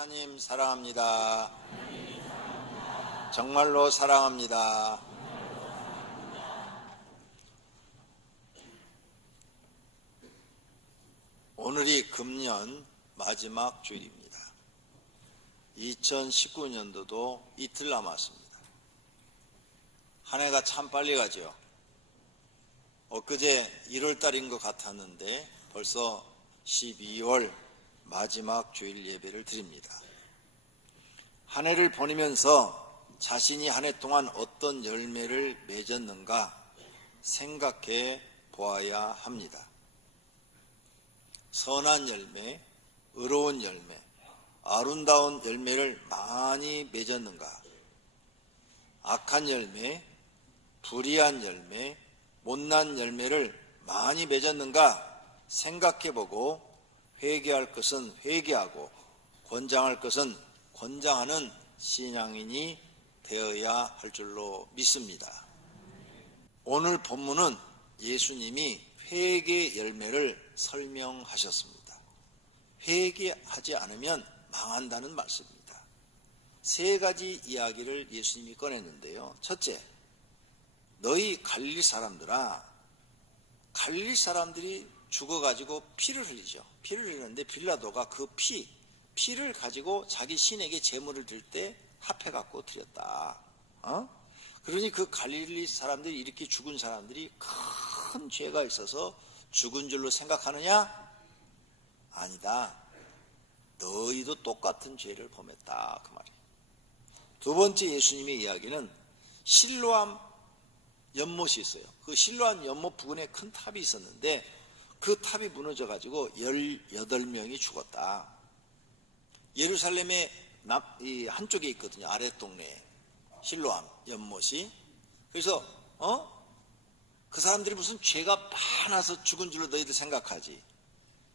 하나님 사랑합니다. 정말로 사랑합니다. 오늘이 금년 마지막 주일입니다. 2019년도도 이틀 남았습니다. 한 해가 참 빨리 가죠. 엊그제 1월달인 것 같았는데 벌써 12월 마지막 주일 예배를 드립니다. 한 해를 보내면서 자신이 한 해 동안 어떤 열매를 맺었는가 생각해 보아야 합니다. 선한 열매, 의로운 열매, 아름다운 열매를 많이 맺었는가? 악한 열매, 불의한 열매, 못난 열매를 많이 맺었는가 생각해보고 회개할 것은 회개하고 권장할 것은 권장하는 신앙인이 되어야 할 줄로 믿습니다. 오늘 본문은 예수님이 회개 열매를 설명하셨습니다. 회개하지 않으면 망한다는 말씀입니다. 세 가지 이야기를 예수님이 꺼냈는데요. 첫째, 너희 갈릴리 사람들아, 갈릴리 사람들이 죽어가지고 피를 흘리죠. 피를 흘리는데 빌라도가 그 피를 가지고 자기 신에게 제물을 드릴 때 합해갖고 드렸다. 그러니 그 갈릴리 사람들이 이렇게 죽은 사람들이 큰 죄가 있어서 죽은 줄로 생각하느냐? 아니다. 너희도 똑같은 죄를 범했다. 그 말이에요. 두 번째 예수님의 이야기는 실로암 연못이 있어요. 그 실로암 연못 부근에 큰 탑이 있었는데 그 탑이 무너져가지고 18명이 죽었다. 예루살렘의 한쪽에 있거든요. 아랫 동네에 실로암 연못이. 그래서 그 사람들이 무슨 죄가 많아서 죽은 줄로 너희들 생각하지.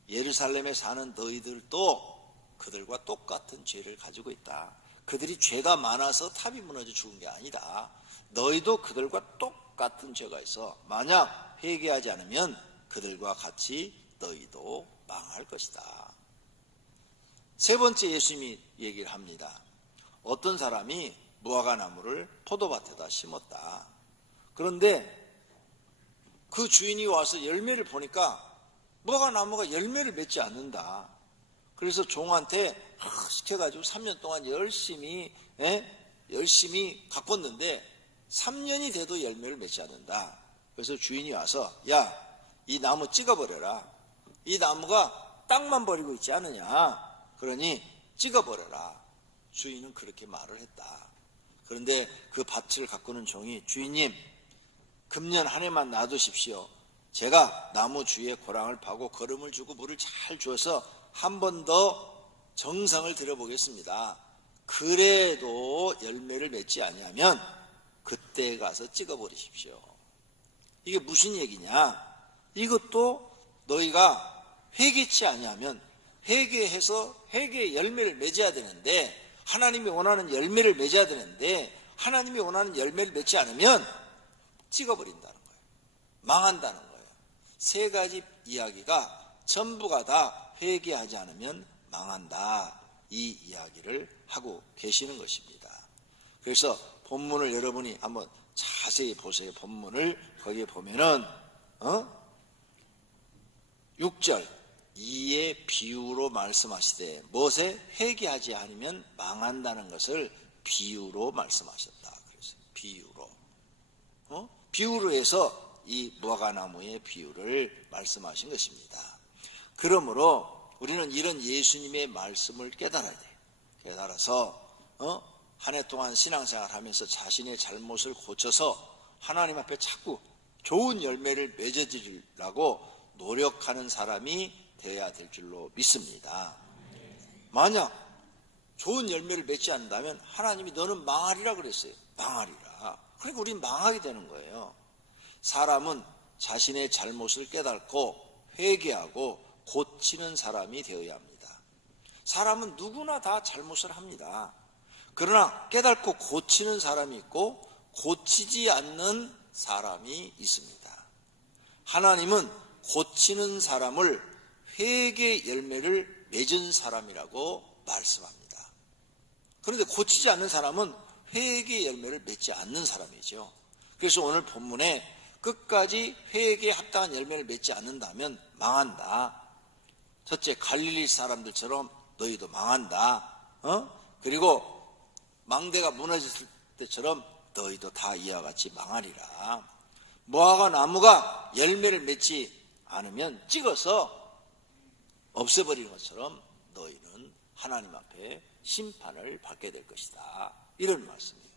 예루살렘에 사는 너희들도 그들과 똑같은 죄를 가지고 있다. 그들이 죄가 많아서 탑이 무너져 죽은 게 아니다. 너희도 그들과 똑같은 죄가 있어. 만약 회개하지 않으면 그들과 같이 너희도 망할 것이다. 세 번째 예수님이 얘기를 합니다. 어떤 사람이 무화과나무를 포도밭에다 심었다. 그런데 그 주인이 와서 열매를 보니까 무화과나무가 열매를 맺지 않는다. 그래서 종한테 시켜가지고 3년 동안 열심히 가꿨는데 3년이 돼도 열매를 맺지 않는다. 그래서 주인이 와서 야, 이 나무 찍어버려라. 이 나무가 땅만 버리고 있지 않느냐. 그러니 찍어버려라. 주인은 그렇게 말을 했다. 그런데 그 밭을 가꾸는 종이 주인님, 금년 한 해만 놔두십시오. 제가 나무 주위에 고랑을 파고 거름을 주고 물을 잘 주어서 한 번 더 정성을 들여보겠습니다. 그래도 열매를 맺지 아니하면 그때 가서 찍어버리십시오. 이게 무슨 얘기냐? 이것도 너희가 회개치 아니하면 회개해서 회개의 열매를 맺어야 되는데, 하나님이 원하는 열매를 맺어야 되는데 하나님이 원하는 열매를 맺지 않으면 찍어버린다는 거예요. 망한다는 거예요. 세 가지 이야기가 전부가 다 회개하지 않으면 망한다. 이 이야기를 하고 계시는 것입니다. 그래서 본문을 여러분이 한번 자세히 보세요. 본문을 거기에 보면은 6절 이의 비유로 말씀하시되 무엇에 회개하지 않으면 망한다는 것을 비유로 말씀하셨다. 그래서 비유로 해서 이 무화과나무의 비유를 말씀하신 것입니다. 그러므로 우리는 이런 예수님의 말씀을 깨달아야 돼. 깨달아서 한 해 동안 신앙생활하면서 자신의 잘못을 고쳐서 하나님 앞에 자꾸 좋은 열매를 맺어드리려고 노력하는 사람이 되어야 될 줄로 믿습니다. 만약 좋은 열매를 맺지 않는다면 하나님이 너는 망하리라 그랬어요. 망하리라. 그러니까 우리는 망하게 되는 거예요. 사람은 자신의 잘못을 깨닫고 회개하고 고치는 사람이 되어야 합니다. 사람은 누구나 다 잘못을 합니다. 그러나 깨닫고 고치는 사람이 있고 고치지 않는 사람이 있습니다. 하나님은 고치는 사람을 회개 열매를 맺은 사람이라고 말씀합니다. 그런데 고치지 않는 사람은 회개의 열매를 맺지 않는 사람이죠. 그래서 오늘 본문에 끝까지 회개에 합당한 열매를 맺지 않는다면 망한다. 첫째, 갈릴리 사람들처럼 너희도 망한다. 그리고 망대가 무너졌을 때처럼 너희도 다 이와 같이 망하리라. 무화과 나무가 열매를 맺지 않으면 찍어서 없애버리는 것처럼 너희는 하나님 앞에 심판을 받게 될 것이다. 이런 말씀이에요.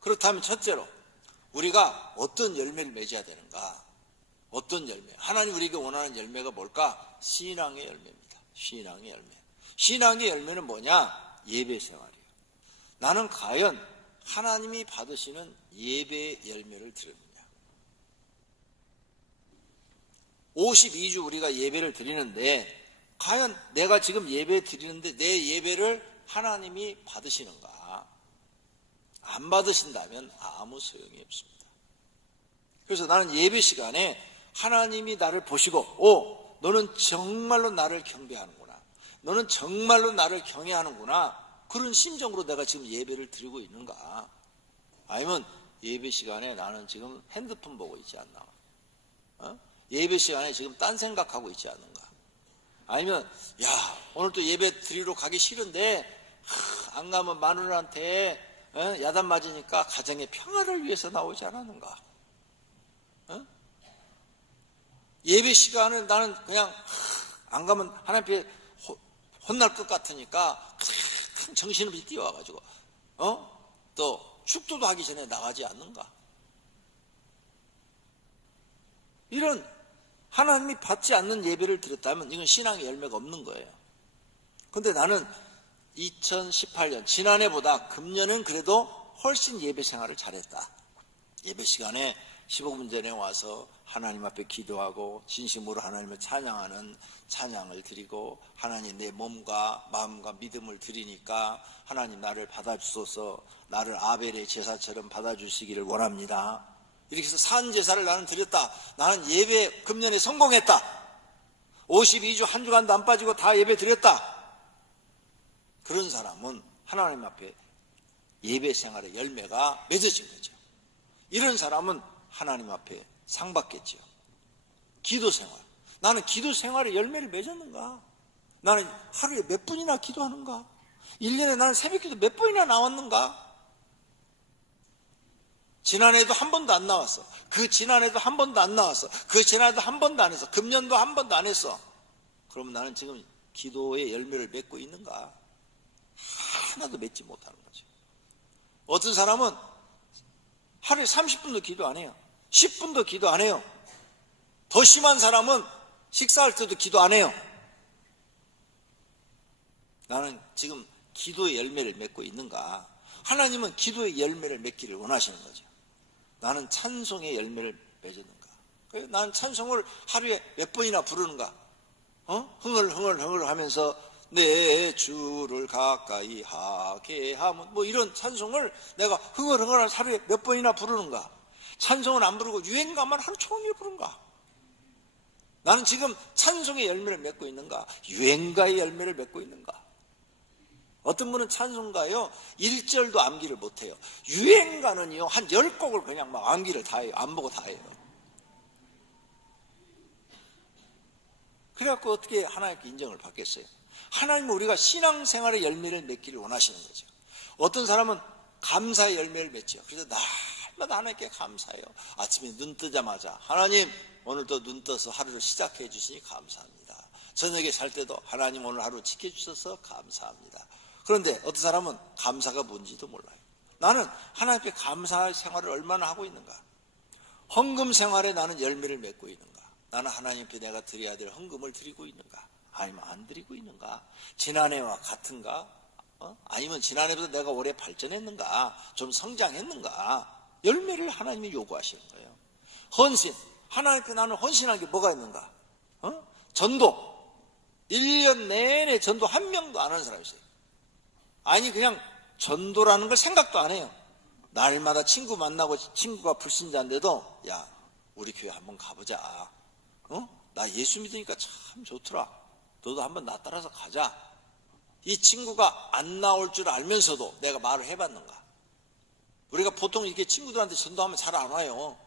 그렇다면 첫째로 우리가 어떤 열매를 맺어야 되는가? 어떤 열매? 하나님 우리에게 원하는 열매가 뭘까? 신앙의 열매입니다. 신앙의 열매. 신앙의 열매는 뭐냐? 예배 생활이에요. 나는 과연 하나님이 받으시는 예배의 열매를 드립니다. 52주 우리가 예배를 드리는데 과연 내가 지금 예배 드리는데 내 예배를 하나님이 받으시는가? 안 받으신다면 아무 소용이 없습니다. 그래서 나는 예배 시간에 하나님이 나를 보시고 너는 정말로 나를 경배하는구나. 너는 정말로 나를 경외하는구나. 그런 심정으로 내가 지금 예배를 드리고 있는가? 아니면 예배 시간에 나는 지금 핸드폰 보고 있지 않나? 예배 시간에 지금 딴 생각하고 있지 않는가? 아니면 오늘 또 예배 드리러 가기 싫은데 안 가면 마누라한테 야단 맞으니까 가정의 평화를 위해서 나오지 않았는가? 예배 시간을 나는 그냥 안 가면 하나님 앞에 혼날 것 같으니까 정신없이 뛰어와가지고 또 축도도 하기 전에 나가지 않는가? 이런 하나님이 받지 않는 예배를 드렸다면 이건 신앙의 열매가 없는 거예요. 그런데 나는 2018년 지난해보다 금년은 그래도 훨씬 예배 생활을 잘했다. 예배 시간에 15분 전에 와서 하나님 앞에 기도하고 진심으로 하나님을 찬양하는 찬양을 드리고 하나님 내 몸과 마음과 믿음을 드리니까 하나님 나를 받아주소서, 나를 아벨의 제사처럼 받아주시기를 원합니다. 이렇게 해서 산 제사를 나는 드렸다. 나는 예배 금년에 성공했다. 52주 한 주간도 안 빠지고 다 예배 드렸다. 그런 사람은 하나님 앞에 예배 생활의 열매가 맺어진 거죠. 이런 사람은 하나님 앞에 상 받겠죠. 기도 생활. 나는 기도 생활의 열매를 맺었는가? 나는 하루에 몇 분이나 기도하는가? 1년에 나는 새벽기도 몇 번이나 나왔는가? 지난해도 한 번도 안 나왔어. 그 지난해도 한 번도 안 나왔어. 그 지난해도 한 번도 안 했어. 금년도 한 번도 안 했어. 그러면 나는 지금 기도의 열매를 맺고 있는가? 하나도 맺지 못하는 거죠. 어떤 사람은 하루에 30분도 기도 안 해요. 10분도 기도 안 해요. 더 심한 사람은 식사할 때도 기도 안 해요. 나는 지금 기도의 열매를 맺고 있는가? 하나님은 기도의 열매를 맺기를 원하시는 거죠. 나는 찬송의 열매를 맺었는가? 나는 찬송을 하루에 몇 번이나 부르는가? 흥얼흥얼 하면서 내 주를 가까이 하게 하면 이런 찬송을 내가 흥얼흥얼 하루에 몇 번이나 부르는가? 찬송은 안 부르고 유행가만 하루 종일 부른가? 나는 지금 찬송의 열매를 맺고 있는가? 유행가의 열매를 맺고 있는가? 어떤 분은 찬송가요 1절도 암기를 못해요. 유행가는요 한 10곡을 그냥 막 암기를 다 해요. 안 보고 다 해요. 그래갖고 어떻게 하나님께 인정을 받겠어요? 하나님은 우리가 신앙생활의 열매를 맺기를 원하시는 거죠. 어떤 사람은 감사의 열매를 맺죠. 그래서 날마다 하나님께 감사해요. 아침에 눈 뜨자마자 하나님 오늘도 눈 떠서 하루를 시작해 주시니 감사합니다. 저녁에 잘 때도 하나님 오늘 하루 지켜주셔서 감사합니다. 그런데 어떤 사람은 감사가 뭔지도 몰라요. 나는 하나님께 감사 생활을 얼마나 하고 있는가? 헌금 생활에 나는 열매를 맺고 있는가? 나는 하나님께 내가 드려야 될 헌금을 드리고 있는가? 아니면 안 드리고 있는가? 지난해와 같은가? 아니면 지난해보다 내가 올해 발전했는가? 좀 성장했는가? 열매를 하나님이 요구하시는 거예요. 헌신. 하나님께 나는 헌신한 게 뭐가 있는가? 전도. 1년 내내 전도 한 명도 안 하는 사람이 있어요. 아니 그냥 전도라는 걸 생각도 안 해요. 날마다 친구 만나고 친구가 불신자인데도 야 우리 교회 한번 가보자. 나 예수 믿으니까 참 좋더라. 너도 한번 나 따라서 가자. 이 친구가 안 나올 줄 알면서도 내가 말을 해봤는가? 우리가 보통 이렇게 친구들한테 전도하면 잘 안 와요.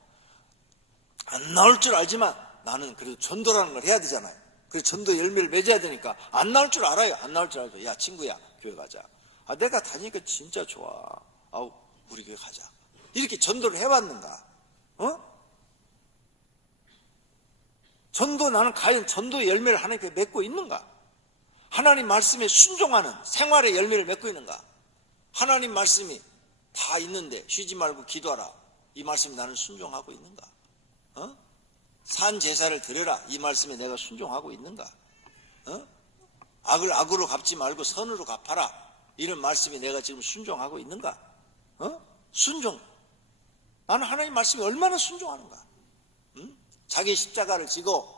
안 나올 줄 알지만 나는 그래도 전도라는 걸 해야 되잖아요. 그래서 전도 열매를 맺어야 되니까 안 나올 줄 알아요. 안 나올 줄 알죠. 야, 친구야, 교회 가자. 아, 내가 다니니까 진짜 좋아. 아우, 우리 교회 가자. 이렇게 전도를 해봤는가? 전도, 나는 과연 전도의 열매를 하나님께 맺고 있는가? 하나님 말씀에 순종하는 생활의 열매를 맺고 있는가? 하나님 말씀이 다 있는데 쉬지 말고 기도하라. 이 말씀에 나는 순종하고 있는가? 산 제사를 드려라. 이 말씀에 내가 순종하고 있는가? 악을 악으로 갚지 말고 선으로 갚아라. 이런 말씀에 내가 지금 순종하고 있는가? 순종. 나는 하나님 말씀에 얼마나 순종하는가? 자기 십자가를 지고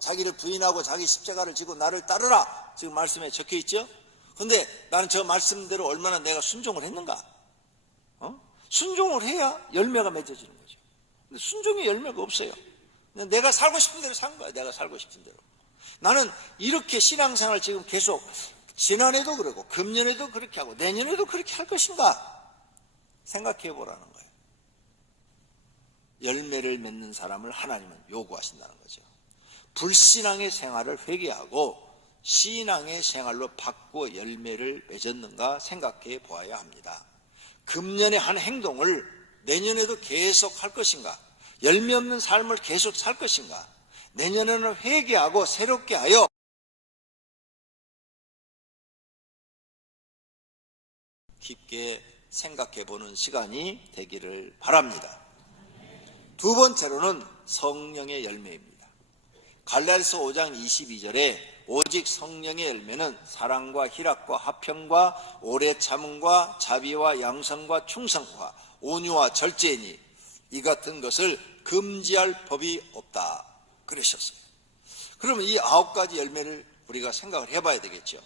자기를 부인하고 자기 십자가를 지고 나를 따르라. 지금 말씀에 적혀 있죠? 근데 나는 저 말씀대로 얼마나 내가 순종을 했는가? 순종을 해야 열매가 맺어지는 거죠. 근데 순종의 열매가 없어요. 내가 살고 싶은 대로 산 거야. 내가 살고 싶은 대로. 나는 이렇게 신앙생활 지금 계속 지난해도 그러고 금년에도 그렇게 하고 내년에도 그렇게 할 것인가 생각해 보라는 거예요. 열매를 맺는 사람을 하나님은 요구하신다는 거죠. 불신앙의 생활을 회개하고 신앙의 생활로 바꾸어 열매를 맺었는가 생각해 보아야 합니다. 금년의 한 행동을 내년에도 계속 할 것인가? 열매 없는 삶을 계속 살 것인가? 내년에는 회개하고 새롭게 하여 깊게 생각해 보는 시간이 되기를 바랍니다. 두 번째로는 성령의 열매입니다. 갈라디아서 5장 22절에 오직 성령의 열매는 사랑과 희락과 화평과 오래 참음과 자비와 양선과 충성과 온유와 절제니 이 같은 것을 금지할 법이 없다 그러셨어요. 그러면 이 9가지 열매를 우리가 생각을 해봐야 되겠죠.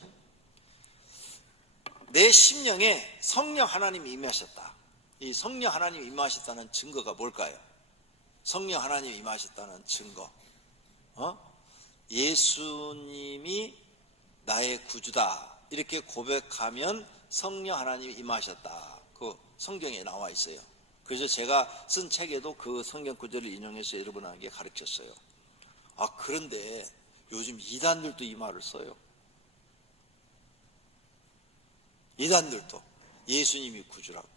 내 심령에 성령 하나님이 임하셨다. 이 성령 하나님이 임하셨다는 증거가 뭘까요? 성령 하나님이 임하셨다는 증거. 예수님이 나의 구주다. 이렇게 고백하면 성령 하나님이 임하셨다. 그 성경에 나와 있어요. 그래서 제가 쓴 책에도 그 성경 구절을 인용해서 여러분에게 가르쳤어요. 아, 그런데 요즘 이단들도 이 말을 써요. 이단들도 예수님이 구주라고.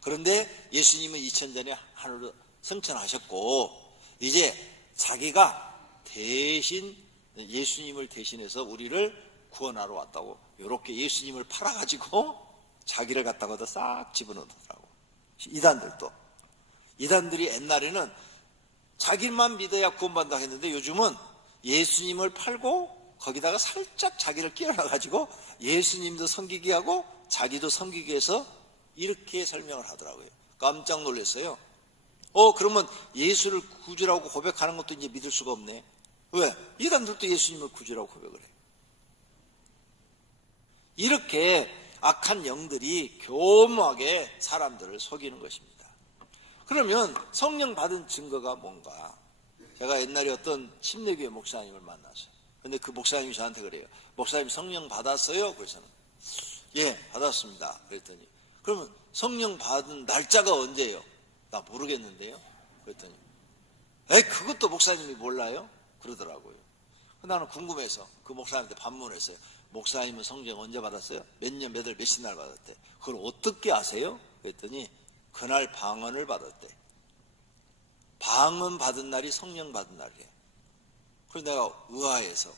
그런데 예수님은 2000전에 하늘로 승천하셨고 이제 자기가 대신 예수님을 대신해서 우리를 구원하러 왔다고 이렇게 예수님을 팔아가지고 자기를 갖다가도 싹 집어넣더라고. 이단들이 옛날에는 자기만 믿어야 구원받는다 했는데 요즘은 예수님을 팔고 거기다가 살짝 자기를 끼워놔가지고 예수님도 섬기게 하고 자기도 섬기게 해서 이렇게 설명을 하더라고요. 깜짝 놀랐어요. 그러면 예수를 구주라고 고백하는 것도 이제 믿을 수가 없네. 왜? 이단들도 예수님을 구주라고 고백을 해. 이렇게 악한 영들이 교묘하게 사람들을 속이는 것입니다. 그러면 성령 받은 증거가 뭔가? 제가 옛날에 어떤 침례교회 목사님을 만났어요. 근데 그 목사님이 저한테 그래요. 목사님 성령 받았어요? 그래서는 예, 받았습니다. 그랬더니 그러면 성령 받은 날짜가 언제예요? 나 모르겠는데요. 그랬더니 그것도 목사님이 몰라요? 그러더라고요. 나는 궁금해서 그 목사님한테 반문했어요. 목사님은 성령 언제 받았어요? 몇 년, 몇 월, 몇십 날 받았대. 그걸 어떻게 아세요? 그랬더니 그날 방언을 받았대. 방언 받은 날이 성령 받은 날이래. 그래서 내가 의아해서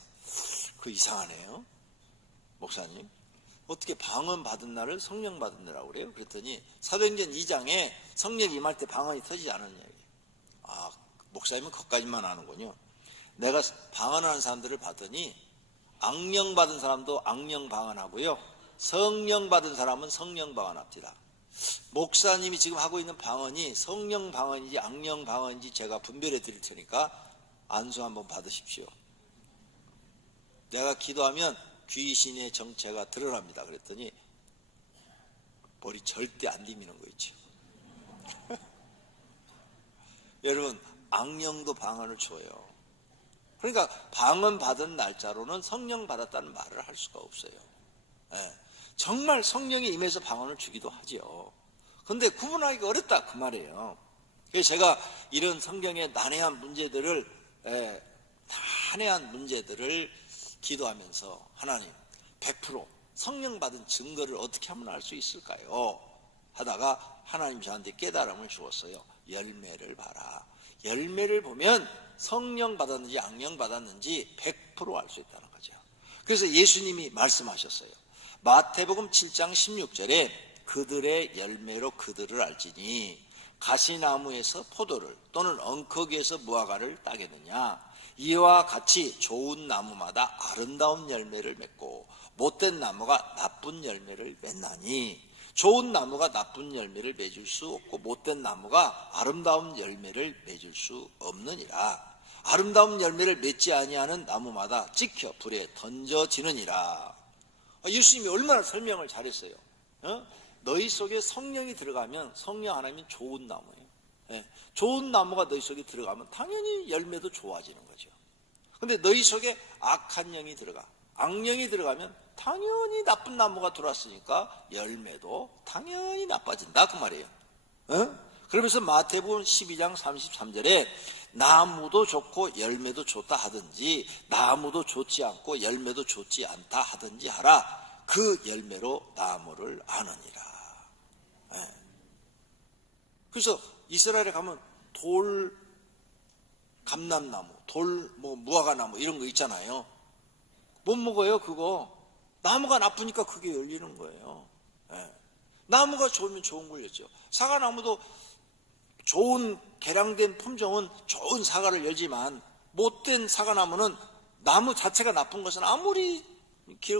그 이상하네요. 목사님 어떻게 방언 받은 날을 성령 받은 날이라고 그래요? 그랬더니 사도행전 2장에 성령 임할 때 방언이 터지지 않았냐. 아, 목사님은 거기까지만 아는군요. 내가 방언하는 사람들을 봤더니 악령 받은 사람도 악령 방언하고요, 성령 받은 사람은 성령 방언합니다. 목사님이 지금 하고 있는 방언이 성령 방언인지 악령 방언인지 제가 분별해 드릴 테니까 안수 한번 받으십시오. 내가 기도하면 귀신의 정체가 드러납니다. 그랬더니 머리 절대 안 디미는 거 있죠. 여러분, 악령도 방언을 줘요. 그러니까 방언 받은 날짜로는 성령 받았다는 말을 할 수가 없어요. 예. 정말 성령이 임해서 방언을 주기도 하죠. 그런데 구분하기가 어렵다 그 말이에요. 그래서 제가 이런 성경의 난해한 문제들을 기도하면서 하나님 100% 성령 받은 증거를 어떻게 하면 알 수 있을까요? 하다가 하나님 저한테 깨달음을 주었어요. 열매를 봐라. 열매를 보면 성령 받았는지 악령 받았는지 100% 알 수 있다는 거죠. 그래서 예수님이 말씀하셨어요. 마태복음 7장 16절에 그들의 열매로 그들을 알지니 가시나무에서 포도를 또는 엉터기에서 무화과를 따겠느냐. 이와 같이 좋은 나무마다 아름다운 열매를 맺고 못된 나무가 나쁜 열매를 맺나니 좋은 나무가 나쁜 열매를 맺을 수 없고 못된 나무가 아름다운 열매를 맺을 수 없느니라. 아름다운 열매를 맺지 아니하는 나무마다 찍혀 불에 던져지느니라. 예수님이 얼마나 설명을 잘했어요. 너희 속에 성령이 들어가면 성령 하나님은 좋은 나무예요. 좋은 나무가 너희 속에 들어가면 당연히 열매도 좋아지는 거죠. 근데 너희 속에 악한 영이 들어가, 악령이 들어가면 당연히 나쁜 나무가 들어왔으니까 열매도 당연히 나빠진다 그 말이에요. 그러면서 마태복음 12장 33절에 나무도 좋고 열매도 좋다 하든지 나무도 좋지 않고 열매도 좋지 않다 하든지 하라. 그 열매로 나무를 아느니라. 그래서 이스라엘에 가면 돌 감람나무, 무화과나무 이런 거 있잖아요. 못 먹어요 그거. 나무가 나쁘니까 그게 열리는 거예요. 나무가 좋으면 좋은 걸 열죠. 사과나무도 좋은 개량된 품종은 좋은 사과를 열지만 못된 사과나무는 나무 자체가 나쁜 것은 아무리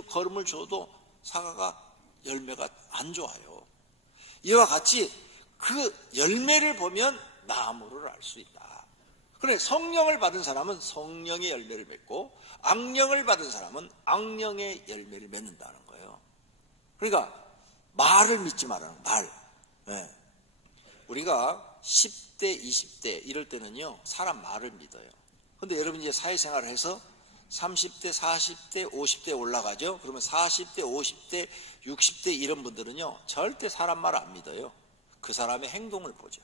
걸음을 줘도 사과가 열매가 안 좋아요. 이와 같이 그 열매를 보면 나무를 알 수 있다. 그래, 성령을 받은 사람은 성령의 열매를 맺고 악령을 받은 사람은 악령의 열매를 맺는다는 거예요. 그러니까 말을 믿지 말라는 말. 우리가 10대, 20대 이럴 때는요 사람 말을 믿어요. 근데 여러분 이제 사회생활을 해서 30대, 40대, 50대 올라가죠. 그러면 40대, 50대, 60대 이런 분들은요 절대 사람 말 안 믿어요. 그 사람의 행동을 보죠.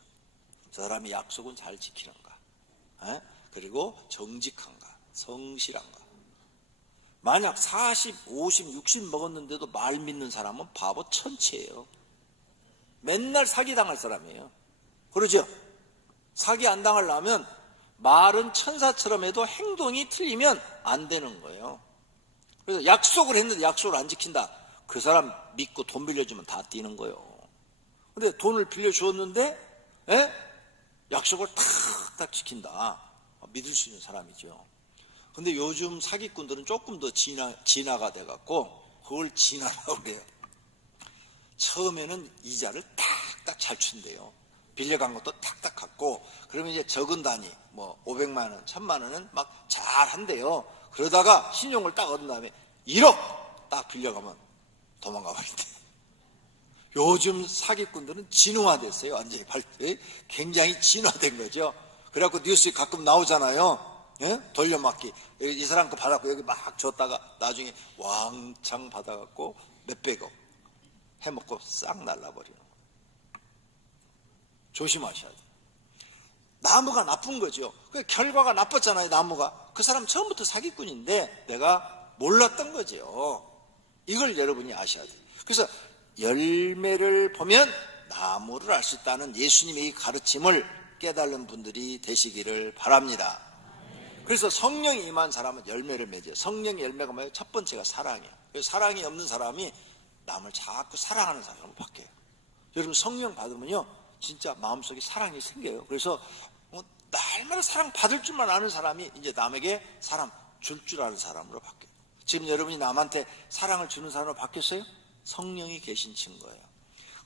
저 사람이 약속은 잘 지키는가, 그리고 정직한가, 성실한가. 만약 40, 50, 60 먹었는데도 말 믿는 사람은 바보 천치예요. 맨날 사기당할 사람이에요. 그러죠? 사기 안 당하려면 말은 천사처럼 해도 행동이 틀리면 안 되는 거예요. 그래서 약속을 했는데 약속을 안 지킨다. 그 사람 믿고 돈 빌려주면 다 뛰는 거예요. 근데 돈을 빌려주었는데 약속을 탁탁 지킨다. 믿을 수 있는 사람이죠. 근데 요즘 사기꾼들은 조금 더 진화가 돼갖고 그걸 진화라고 그래요. 처음에는 이자를 탁탁 잘 준대요. 빌려간 것도 탁탁 갚고, 그러면 이제 적은 단위, 500만 원, 1000만 원은 막 잘 한대요. 그러다가 신용을 딱 얻은 다음에 1억 딱 빌려가면 도망가 버린대. 요즘 사기꾼들은 진화됐어요. 완전히 굉장히 진화된 거죠. 그래갖고 뉴스에 가끔 나오잖아요. 돌려막기. 이 사람 거 받았고 여기 막 줬다가 나중에 왕창 받아갖고 몇백억 해먹고 싹 날라버리는 거예요. 조심하셔야 돼요. 나무가 나쁜 거죠. 그 결과가 나빴잖아요. 나무가. 그 사람 처음부터 사기꾼인데 내가 몰랐던 거죠. 이걸 여러분이 아셔야 돼요. 그래서 열매를 보면 나무를 알 수 있다는 예수님의 이 가르침을 깨달은 분들이 되시기를 바랍니다. 그래서 성령이 임한 사람은 열매를 맺어요. 성령의 열매가 뭐예요? 첫 번째가 사랑이에요. 사랑이 없는 사람이 남을 자꾸 사랑하는 사람으로 바뀌어요. 여러분 성령 받으면요 진짜 마음속에 사랑이 생겨요. 그래서 날마다 사랑 받을 줄만 아는 사람이 이제 남에게 사랑 줄 줄 아는 사람으로 바뀌어요. 지금 여러분이 남한테 사랑을 주는 사람으로 바뀌었어요? 성령이 계신 증거예요.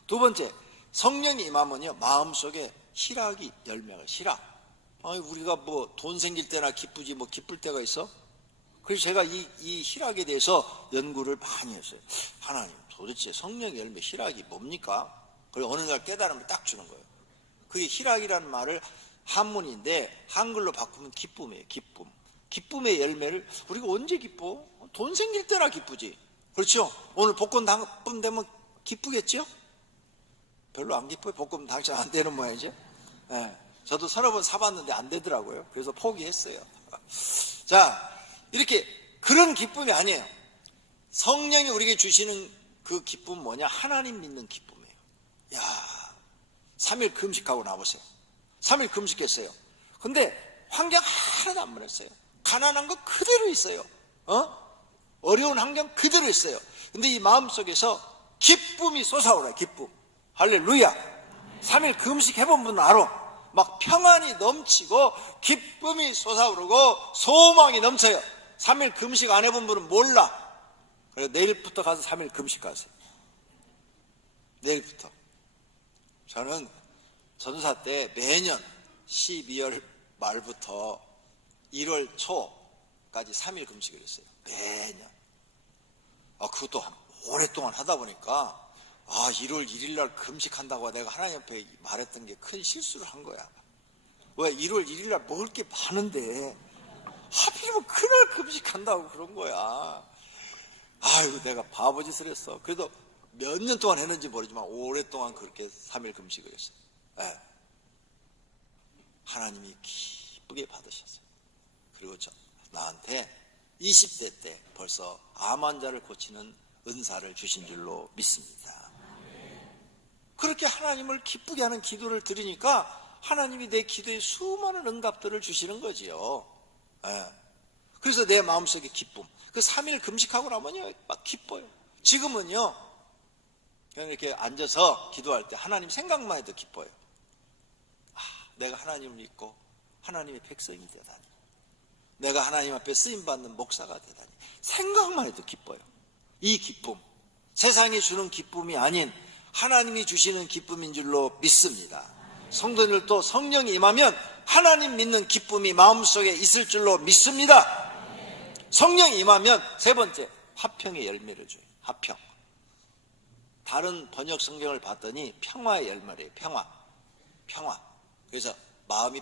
두 번째, 성령이 임하면요 마음속에 희락이 열매가 희락. 우리가 돈 생길 때나 기쁘지 기쁠 때가 있어? 그래서 제가 이 희락에 대해서 연구를 많이 했어요. 하나님 도대체 성령의 열매 희락이 뭡니까? 그리고 어느 날 깨달음을 딱 주는 거예요. 그게 희락이라는 말을 한문인데 한글로 바꾸면 기쁨이에요. 기쁨. 기쁨의 열매를 우리가 언제 기뻐? 돈 생길 때나 기쁘지. 그렇죠? 오늘 복권 당첨되면 기쁘겠죠? 별로 안 기뻐요. 복권 당첨 안 되는 모양이죠. 네. 저도 서너 번 사봤는데 안 되더라고요. 그래서 포기했어요. 자, 이렇게 그런 기쁨이 아니에요. 성령이 우리에게 주시는 그 기쁨은 뭐냐? 하나님 믿는 기쁨이에요. 야, 3일 금식하고 나보세요. 3일 금식했어요. 근데 환경 하나도 안 변했어요. 가난한 거 그대로 있어요. 어려운 환경 그대로 있어요. 근데 이 마음속에서 기쁨이 솟아오라요. 기쁨. 할렐루야. 3일 금식해본 분은 알아. 막 평안이 넘치고 기쁨이 솟아오르고 소망이 넘쳐요. 3일 금식 안 해본 분은 몰라. 그래서 내일부터 가서 3일 금식하세요. 내일부터. 저는 전사 때 매년 12월 말부터 1월 초까지 3일 금식을 했어요. 매년. 그것도 오랫동안 하다 보니까 1월 1일 날 금식한다고 내가 하나님 앞에 말했던 게 큰 실수를 한 거야. 왜 1월 1일 날 먹을 게 많은데 하필이면 그날 금식한다고 그런 거야. 아이고 내가 바보짓을 했어. 그래도 몇 년 동안 했는지 모르지만 오랫동안 그렇게 3일 금식을 했어요. 네. 하나님이 기쁘게 받으셨어요. 그리고 나한테 20대 때 벌써 암 환자를 고치는 은사를 주신 줄로 믿습니다. 그렇게 하나님을 기쁘게 하는 기도를 드리니까 하나님이 내 기도에 수많은 응답들을 주시는 거지요. 네. 그래서 내 마음속에 기쁨. 그 3일 금식하고 나면요 막 기뻐요. 지금은요 그냥 이렇게 앉아서 기도할 때 하나님 생각만 해도 기뻐요. 내가 하나님을 믿고 하나님의 백성이 되다니, 내가 하나님 앞에 쓰임받는 목사가 되다니, 생각만 해도 기뻐요. 이 기쁨, 세상이 주는 기쁨이 아닌 하나님이 주시는 기쁨인 줄로 믿습니다. 성도님들도 성령이 임하면 하나님 믿는 기쁨이 마음속에 있을 줄로 믿습니다. 성령이 임하면 세 번째, 화평의 열매를 줘요. 화평. 다른 번역 성경을 봤더니 평화의 열매래요. 평화. 그래서 마음이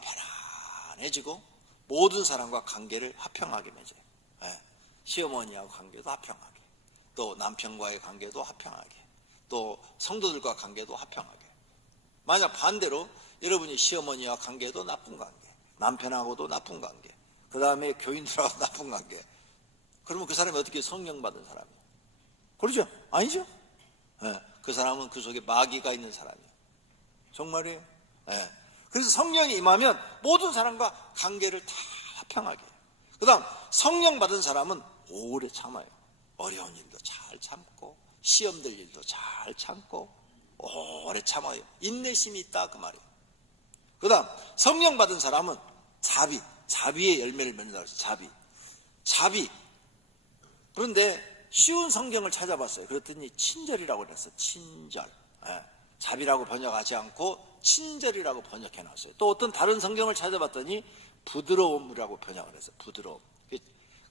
편안해지고 모든 사람과 관계를 화평하게 맺어요. 네. 시어머니하고 관계도 화평하게, 또 남편과의 관계도 화평하게, 또 성도들과 관계도 화평하게. 만약 반대로 여러분이 시어머니와 관계도 나쁜 관계, 남편하고도 나쁜 관계, 그 다음에 교인들하고 나쁜 관계, 그러면 그 사람이 어떻게 성령 받은 사람이에요? 그러죠? 아니죠? 네. 그 사람은 그 속에 마귀가 있는 사람이에요. 정말이에요? 네. 그래서 성령이 임하면 모든 사람과 관계를 다 화평하게 해요. 그 다음 성령 받은 사람은 오래 참아요. 어려운 일도 잘 참고 시험될 일도 잘 참고 오래 참아요. 인내심이 있다 그 말이에요. 그 다음 성령 받은 사람은 자비의 열매를 맺는다고 했어요. 자비. 그런데 쉬운 성경을 찾아봤어요. 그랬더니 친절이라고 그랬어요. 친절. 네. 자비라고 번역하지 않고 친절이라고 번역해놨어요. 또 어떤 다른 성경을 찾아봤더니 부드러움이라고 번역을 했어요. 부드러움.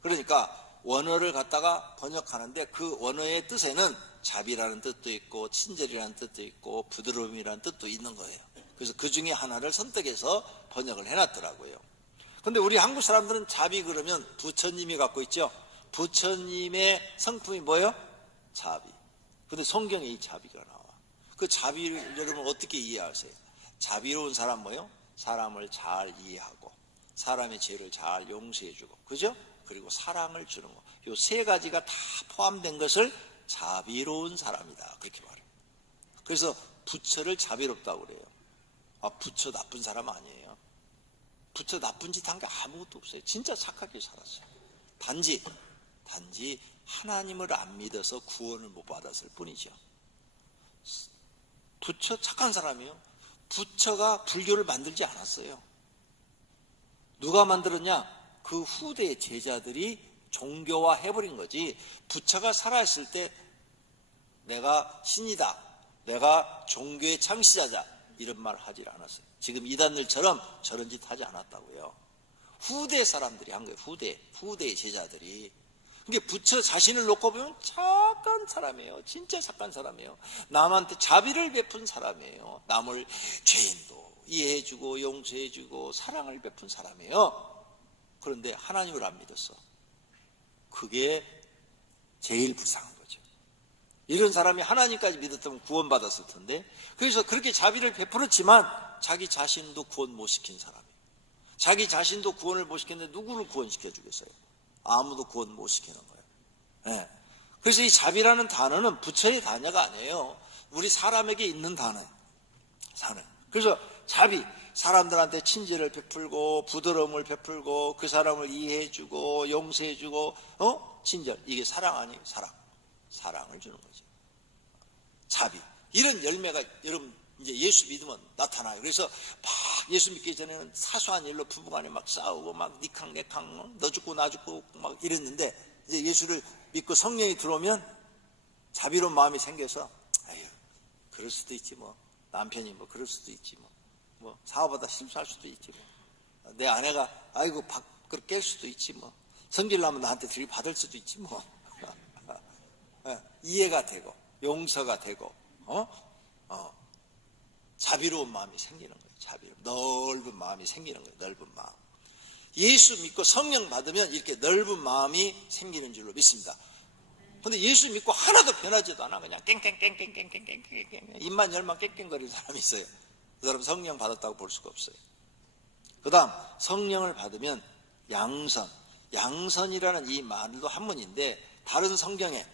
그러니까 원어를 갖다가 번역하는데 그 원어의 뜻에는 자비라는 뜻도 있고 친절이라는 뜻도 있고 부드러움이라는 뜻도 있는 거예요. 그래서 그 중에 하나를 선택해서 번역을 해놨더라고요. 근데 우리 한국 사람들은 자비 그러면 부처님이 갖고 있죠. 부처님의 성품이 뭐예요? 자비. 근데 성경에 이 자비가 나와. 그 자비를 여러분 어떻게 이해하세요? 자비로운 사람 뭐예요? 사람을 잘 이해하고 사람의 죄를 잘 용서해주고, 그죠? 그리고 사랑을 주는 거. 이 세 가지가 다 포함된 것을 자비로운 사람이다 그렇게 말해요. 그래서 부처를 자비롭다고 그래요. 부처 나쁜 사람 아니에요. 부처 나쁜 짓 한 게 아무것도 없어요. 진짜 착하게 살았어요. 단지 하나님을 안 믿어서 구원을 못 받았을 뿐이죠. 부처 착한 사람이에요. 부처가 불교를 만들지 않았어요. 누가 만들었냐? 그 후대의 제자들이 종교화 해버린 거지. 부처가 살아있을 때 내가 신이다, 내가 종교의 창시자자 이런 말 하지 않았어요. 지금 이단들처럼 저런 짓 하지 않았다고요. 후대 사람들이 한 거예요. 후대의 제자들이. 그게 부처 자신을 놓고 보면 착한 사람이에요. 진짜 착한 사람이에요. 남한테 자비를 베푼 사람이에요. 남을 죄인도 이해해주고 용서해주고 사랑을 베푼 사람이에요. 그런데 하나님을 안 믿었어. 그게 제일 불쌍한 거죠. 이런 사람이 하나님까지 믿었다면 구원받았을 텐데, 그래서 그렇게 자비를 베풀었지만 자기 자신도 구원 못 시킨 사람이에요. 자기 자신도 구원을 못 시켰는데 누구를 구원시켜 주겠어요? 아무도 구원 못 시키는 거예요. 네. 그래서 이 자비라는 단어는 부처의 단어가 아니에요. 우리 사람에게 있는 단어예요. 그래서 자비, 사람들한테 친절을 베풀고 부드러움을 베풀고 그 사람을 이해해주고 용서해주고 친절, 이게 사랑 아니에요? 사랑을 주는 거죠. 자비, 이런 열매가 여러분 이제 예수 믿으면 나타나요. 그래서 막 예수 믿기 전에는 사소한 일로 부부간에 막 싸우고 막 니캉내캉 너 죽고 나 죽고 막 이랬는데, 이제 예수를 믿고 성령이 들어오면 자비로운 마음이 생겨서 아유 그럴 수도 있지 뭐, 남편이 뭐 그럴 수도 있지 뭐 사업하다 실수할 수도 있지 뭐, 내 아내가 아이고 밖으로 깰 수도 있지 뭐, 성질나면 나한테 들이받을 수도 있지 뭐. 이해가 되고 용서가 되고 자비로운 마음이 생기는 거예요. 넓은 마음이 생기는 거예요. 넓은 마음. 예수 믿고 성령 받으면 이렇게 넓은 마음이 생기는 줄로 믿습니다. 근데 예수 믿고 하나도 변하지도 않아. 그냥 깽깽깽깽깽깽깽깽 입만 열만 깽깽거리는 사람이 있어요. 그 사람 성령 받았다고 볼 수가 없어요. 그 다음 성령을 받으면 양선이라는 이 말도 한문인데, 다른 성경에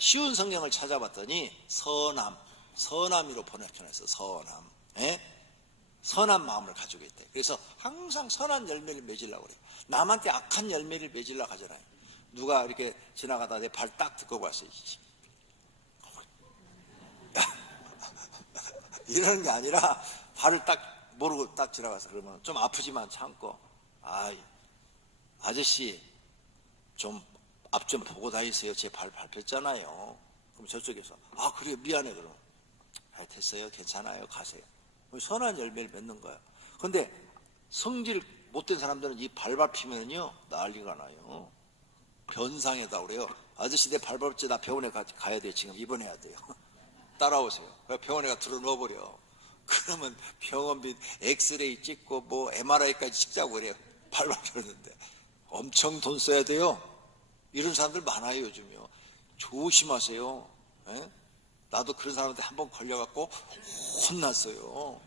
쉬운 성경을 찾아봤더니 선함이로 번역해놨어요. 선한 마음을 가지고 있대. 그래서 항상 선한 열매를 맺으려고 그래요. 남한테 악한 열매를 맺으려고 하잖아요. 누가 이렇게 지나가다 내 발 딱 듣고 갔어요. 이러는 게 아니라 발을 딱 모르고 딱 지나가서 그러면 좀 아프지만 참고, 아저씨 좀 앞 좀 보고 다니세요. 제 발 밟혔잖아요. 그럼 저쪽에서 그래요 미안해. 그럼 됐어요 괜찮아요 가세요. 선한 열매를 맺는 거야. 근데 성질 못된 사람들은 이 발 밟히면요 난리가 나요. 변상에다 그래요. 아저씨 내 발 밟았지, 나 병원에 가야 돼요. 지금 입원해야 돼요. 따라오세요. 병원에 가 들어 넣어버려. 그러면 병원비 엑스레이 찍고 뭐 MRI까지 찍자고 그래요. 발 밟혔는데 엄청 돈 써야 돼요. 이런 사람들 많아요 요즘요. 조심하세요. 나도 그런 사람한테 한번 걸려갖고 혼났어요.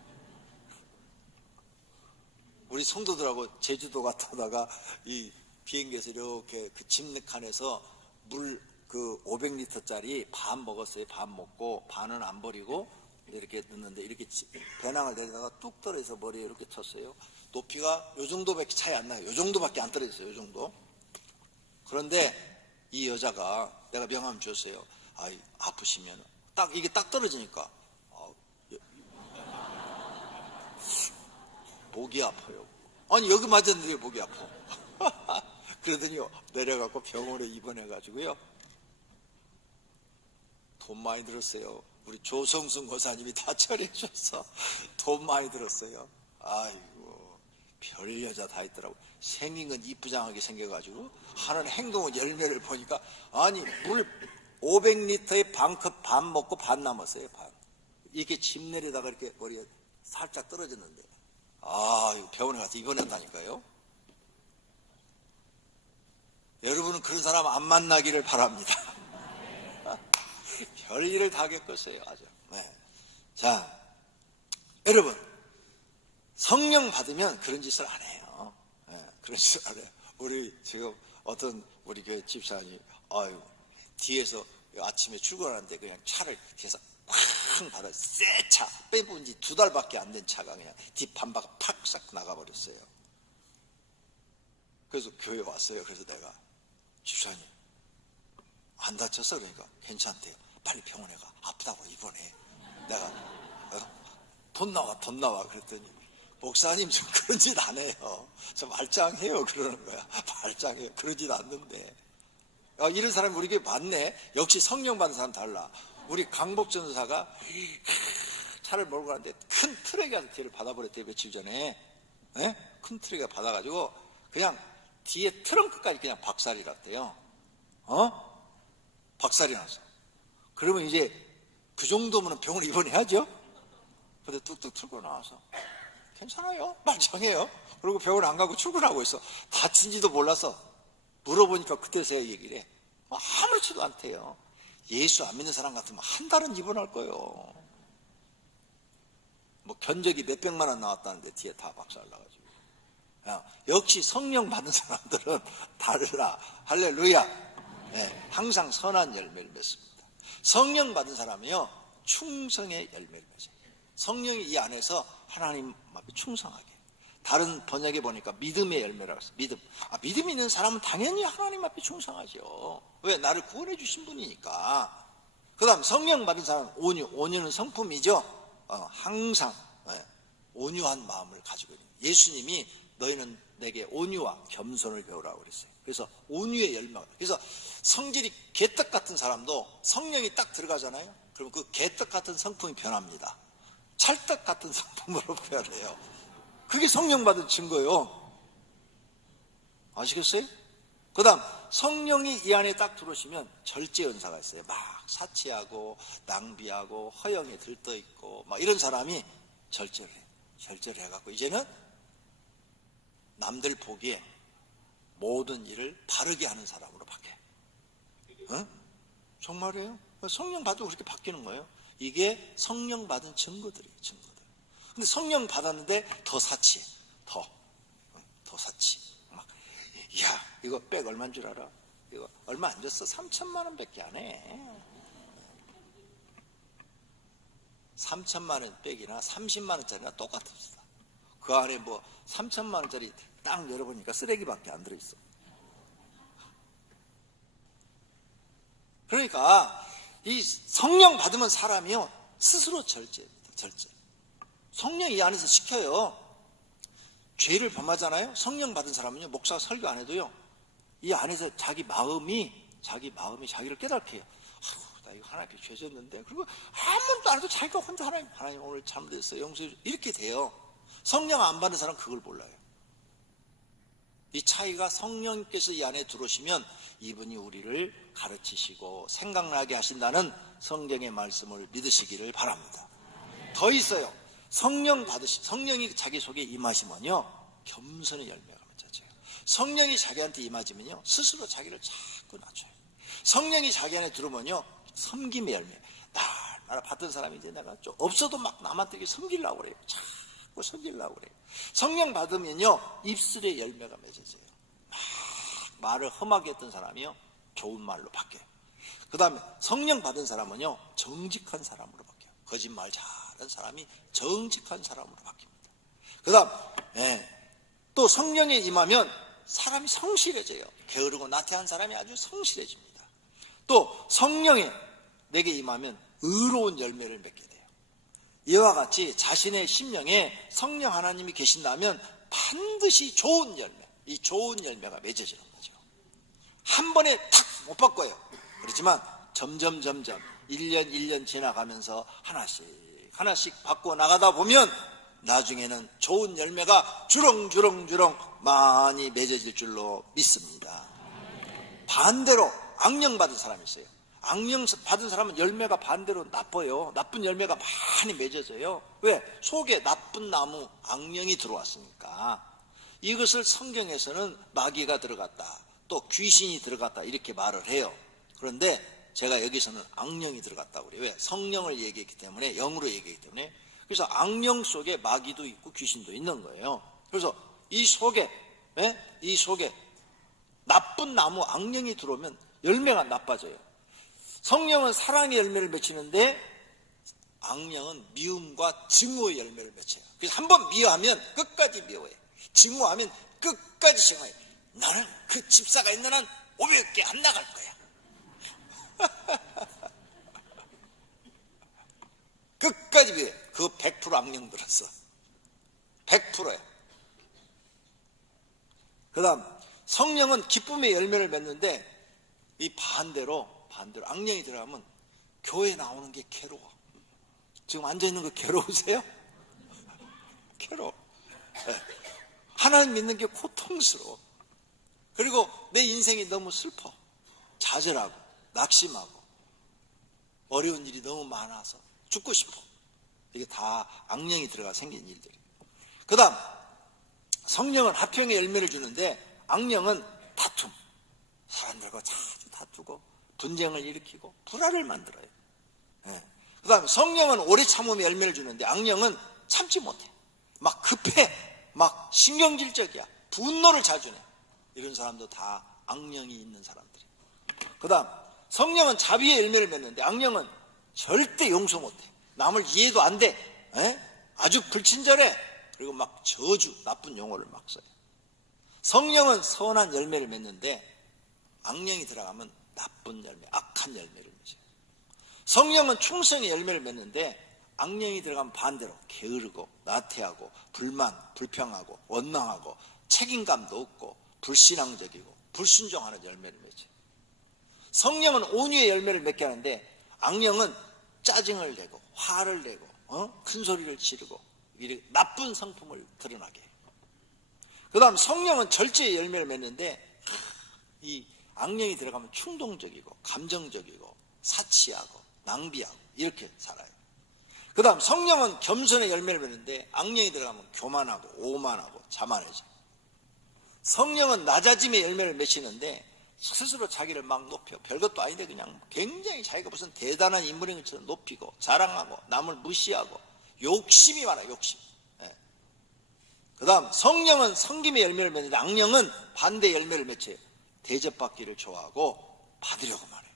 우리 성도들하고 제주도 갔다가 이 비행기에서 이렇게 그 짐칸에서 물 그 500리터짜리 반 먹었어요. 반 먹고 반은 안 버리고 이렇게 넣는데, 이렇게 배낭을 내리다가 뚝 떨어져서 머리에 이렇게 쳤어요. 높이가 요 정도밖에 차이 안 나요. 요 정도밖에 안 떨어졌어요. 요 정도. 그런데 이 여자가, 내가 명함 줬어요. 아프시면 이게 딱 떨어지니까 목이 아파요. 아니 여기 맞았는데 왜 목이 아파? 그러더니 내려가고 병원에 입원해가지고요. 돈 많이 들었어요. 우리 조성순 고사님이 다 처리해줘서 돈 많이 들었어요. 아이고 별 여자 다 있더라고. 생긴 건 이쁘장하게 생겨가지고 하는 행동은 열매를 보니까, 아니 물 500리터에 반컵 반 먹고 반 남았어요. 반. 이렇게 짐 내려다가 이렇게 머리에 살짝 떨어졌는데, 병원에 가서 입원했다니까요. 여러분은 그런 사람 안 만나기를 바랍니다. 별일을 다 겪었어요. 아주. 자, 여러분 성령 받으면 그런 짓을 안 해요. 그런 짓을 안 해요. 우리 지금 어떤 우리 교회 집사님 뒤에서 아침에 출근하는데 그냥 차를 뒤에서 팍 받아, 새 차, 빼본 지 2달밖에 안 된 차가 그냥 뒷 반바가 팍 나가버렸어요. 그래서 교회 왔어요. 그래서 내가 집사님 안 다쳤어? 그러니까 괜찮대요. 빨리 병원에 가. 아프다고 입원해. 내가 돈 나와 그랬더니, 목사님 좀 그런 짓 안 해요. 저 말짱해요. 그러는 거야. 말짱해요. 그런 짓 않는데. 이런 사람이 우리 교회 많네. 역시 성령 받은 사람 달라. 우리 강복 전사가 차를 몰고 가는데 큰 트럭이 와서 뒤를 받아버렸대요. 며칠 전에. 큰 트럭이 받아가지고 그냥 뒤에 트렁크까지 그냥 박살이 났대요. 박살이 났어. 그러면 이제 그 정도면 병원에 입원해야죠. 근데 뚝뚝 틀고 나와서 괜찮아요. 말짱해요. 그리고 병원 안 가고 출근하고 있어. 다친지도 몰라서 물어보니까 그때서야 얘기를 해. 아무렇지도 않대요. 예수 안 믿는 사람 같으면 한 달은 입원할 거예요. 뭐 견적이 몇백만 원 나왔다는데 뒤에 다 박살 나가지고. 역시 성령 받은 사람들은 달라. 할렐루야. 네, 항상 선한 열매를 맺습니다. 성령 받은 사람이요, 충성의 열매를 맺어요. 성령이 이 안에서 하나님 앞에 충성하게. 다른 번역에 보니까 믿음의 열매라고 했어요. 믿음. 믿음 있는 사람은 당연히 하나님 앞에 충성하죠. 왜? 나를 구원해 주신 분이니까. 그 다음 성령 받은 사람은 온유. 온유는 성품이죠. 항상 온유한 마음을 가지고 있는 거예요. 예수님이 너희는 내게 온유와 겸손을 배우라고 그랬어요. 그래서 온유의 열매가. 그래서 성질이 개떡 같은 사람도 성령이 딱 들어가잖아요. 그럼 그 개떡 같은 성품이 변합니다. 찰떡 같은 성품으로 변해요. 그게 성령 받은 증거예요. 아시겠어요? 그 다음 성령이 이 안에 딱 들어오시면 절제 은사가 있어요. 막 사치하고 낭비하고 허영에 들떠있고 막 이런 사람이 절제를 해요. 절제를 해갖고 이제는 남들 보기에 모든 일을 바르게 하는 사람으로 바뀌어요. 정말이에요. 성령 받고 그렇게 바뀌는 거예요. 이게 성령 받은 증거들이에요. 증거들. 근데 성령 받았는데 더 사치해. 더 사치. 막, 야, 이거 백 얼마인 줄 알아? 이거 얼마 안 줬어? 3천만 원밖에 안 해. 3천만 원 백이나 30만 원짜리나 똑같습니다. 그 안에 뭐 3천만 원짜리 딱 열어보니까 쓰레기밖에 안 들어있어. 그러니까 이 성령 받으면 사람이요 스스로 절제입니다. 절제. 성령이 이 안에서 시켜요. 죄를 범하잖아요. 성령 받은 사람은요, 목사가 설교 안 해도요, 이 안에서 자기 마음이 자기를 깨닫게 해요. 나 이거 하나님께 죄 졌는데. 그리고 아무도 안 해도 자기가 혼자 하나님 오늘 잘못했어요, 용서해 주세요, 이렇게 돼요. 성령 안 받는 사람은 그걸 몰라요. 이 차이가 성령께서 이 안에 들어오시면 이분이 우리를 가르치시고 생각나게 하신다는 성경의 말씀을 믿으시기를 바랍니다. 더 있어요. 성령이 자기 속에 임하시면요, 겸손의 열매가 맺어져요. 성령이 자기한테 임하시면요, 스스로 자기를 자꾸 낮춰요. 성령이 자기 안에 들어오면요, 섬김의 열매. 나를 받던 사람이 이제 내가 좀 없어도 막 남한테 섬기려고 그래요. 자꾸 섬기려고 그래요. 성령 받으면요, 입술의 열매가 맺어져요. 막 말을 험하게 했던 사람이요, 좋은 말로 바뀌어요. 그 다음에 성령 받은 사람은요, 정직한 사람으로 바뀌어요. 거짓말 잘하는 사람이 정직한 사람으로 바뀝니다. 그 다음 또 성령에 임하면 사람이 성실해져요. 게으르고 나태한 사람이 아주 성실해집니다. 또 성령에 내게 임하면 의로운 열매를 맺게 돼요. 이와 같이 자신의 심령에 성령 하나님이 계신다면 반드시 좋은 열매, 이 좋은 열매가 맺어지는 거죠. 한 번에 탁 못 바꿔요. 그렇지만 점점 1년 지나가면서 하나씩 바꿔 나가다 보면 나중에는 좋은 열매가 주렁주렁 많이 맺어질 줄로 믿습니다. 반대로 악령 받은 사람이 있어요. 악령 받은 사람은 열매가 반대로 나빠요. 나쁜 열매가 많이 맺어져요. 왜? 속에 나쁜 나무 악령이 들어왔으니까. 이것을 성경에서는 마귀가 들어갔다, 또 귀신이 들어갔다 이렇게 말을 해요. 그런데 제가 여기서는 악령이 들어갔다고 그래요. 왜? 성령을 얘기했기 때문에, 영으로 얘기했기 때문에. 그래서 악령 속에 마귀도 있고 귀신도 있는 거예요. 그래서 이 속에 나쁜 나무 악령이 들어오면 열매가 나빠져요. 성령은 사랑의 열매를 맺히는데 악령은 미움과 증오의 열매를 맺혀요. 그래서 한번 미워하면 끝까지 미워해. 증오하면 끝까지 증오해. 너는 그 집사가 있는 한 500개 안 나갈 거야. 끝까지 미워해. 그 100% 악령 들었어. 100%야. 그 다음 성령은 기쁨의 열매를 맺는데 이 반대로 악령이 들어가면 교회 나오는 게 괴로워. 지금 앉아있는 거 괴로우세요? 괴로워. 네. 하나님 믿는 게 고통스러워. 그리고 내 인생이 너무 슬퍼. 좌절하고 낙심하고 어려운 일이 너무 많아서 죽고 싶어. 이게 다 악령이 들어가 생긴 일들이에요. 그 다음 성령은 화평의 열매를 주는데 악령은 다툼, 사람들과 자주 다투고 분쟁을 일으키고 불화를 만들어요. 그 다음에 성령은 오래 참음의 열매를 주는데 악령은 참지 못해, 막 급해, 막 신경질적이야, 분노를 자주 내. 이런 사람도 다 악령이 있는 사람들이에요. 그 다음 성령은 자비의 열매를 맺는데 악령은 절대 용서 못해, 남을 이해도 안 돼, 아주 불친절해, 그리고 막 저주, 나쁜 용어를 막 써요. 성령은 선한 열매를 맺는데 악령이 들어가면 나쁜 열매, 악한 열매를 맺어요. 성령은 충성의 열매를 맺는데 악령이 들어가면 반대로 게으르고 나태하고 불만, 불평하고 원망하고 책임감도 없고 불신앙적이고 불순종하는 열매를 맺어요. 성령은 온유의 열매를 맺게 하는데 악령은 짜증을 내고 화를 내고 큰 소리를 지르고 나쁜 성품을 드러나게 해요. 그 다음 성령은 절제의 열매를 맺는데 이 악령이 들어가면 충동적이고 감정적이고 사치하고 낭비하고 이렇게 살아요. 그 다음 성령은 겸손의 열매를 맺는데 악령이 들어가면 교만하고 오만하고 자만해져. 성령은 낮아짐의 열매를 맺히는데 스스로 자기를 막 높여, 별것도 아닌데 그냥 굉장히 자기가 무슨 대단한 인물인 것처럼 높이고 자랑하고 남을 무시하고 욕심이 많아요. 욕심. 그 다음 성령은 섬김의 열매를 맺는데 악령은 반대 열매를 맺혀요. 대접받기를 좋아하고 받으려고 말해요.